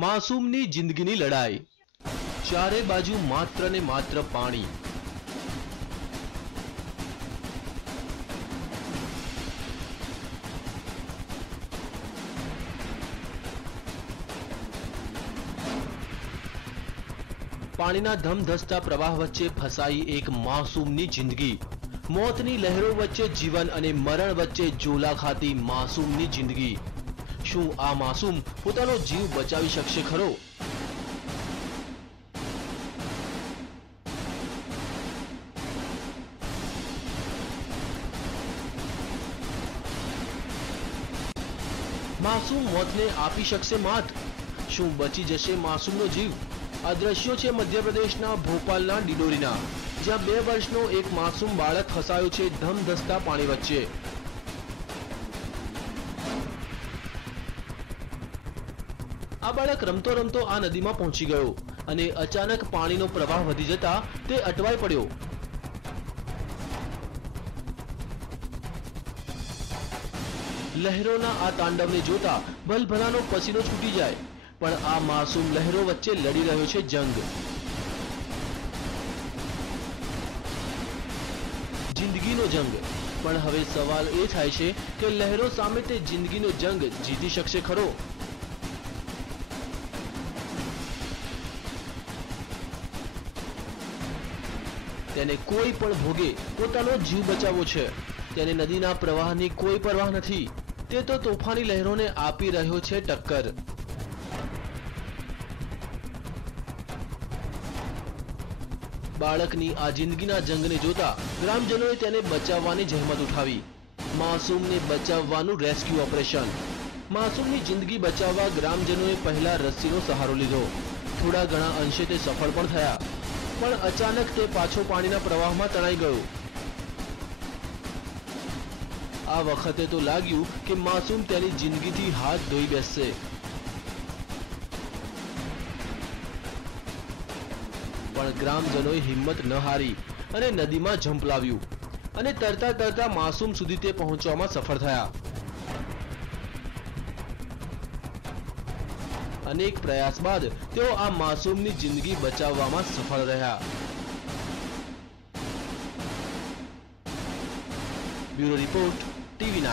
માસૂમની જિંદગીની લડાઈ। ચારે બાજુ માત્ર ને માત્ર પાણી। પાણીના ધમધસતા પ્રવાહ વચ્ચે ફસાઈ એક માસૂમની જિંદગી। મોતની લહેરો વચ્ચે જીવન અને મરણ વચ્ચે ઝોલા ખાતી માસૂમની જિંદગી। શું આ માસૂમ પોતાનો જીવ બચાવી શકશે ખરો? માસૂમ મોતને આપી શકશે માત? શું બચી જશે માસૂમનો જીવ? આ દ્રશ્યો છે મધ્યપ્રદેશના ભોપાલના ડિડોરીના, જ્યાં 2 વર્ષનો એક માસૂમ બાળક ફસાયો છે ધમધસતા પાણી વચ્ચે। આ બાળક રમતો રમતો આ નદીમાં પહોંચી ગયો અને અચાનક પાણીનો પ્રવાહ વધી જતા તે અટવાઈ પડ્યો। લહેરોના આ તાંડવને જોતા ભલભલાનો પસીનો છૂટી જાય, પણ આ માસૂમ લહેરો વચ્ચે લડી રહ્યો છે જંગ। જિંદગીનો જંગ। પણ હવે સવાલ એ થાય છે કે લહેરો સામે તે જિંદગીનો જંગ જીતી શકશે ખરો? તેને કોઈ પણ ભોગે પોતાનો જીવ બચાવવો છે। તેને નદીના પ્રવાહની કોઈ પરવાહ નથી। તે તો તોફાની લહેરોને આપી રહ્યો છે ટક્કર। બાળકની આ જિંદગીના જંગને જોતા ગ્રામજનોએ તેને બચાવવાની જહેમત ઉઠાવી। માસૂમને બચાવવાનું રેસ્ક્યુ ઓપરેશન। માસૂમની જિંદગી બચાવવા ગ્રામજનોએ પહેલા રસ્સીનો સહારો લીધો। થોડા ઘણા અંશે તે સફળ પણ થયા, પણ અચાનક તે પાછો પાણીના પ્રવાહમાં તણાઈ ગયો। આ વખતે તો લાગ્યું કે માસૂમ તેની જિંદગીથી હાથ ધોઈ બેસશે, પણ ગ્રામજનોએ હિંમત ન હારી અને નદીમાં ઝંપલાવ્યું અને તરતા તરતા માસૂમ સુધી તે પહોંચવામાં સફળ થયા। અનેક પ્રયાસ બાદ તેઓ આ માસૂમની જિંદગી બચાવવામાં સફળ રહ્યા। Bureau report, TV9।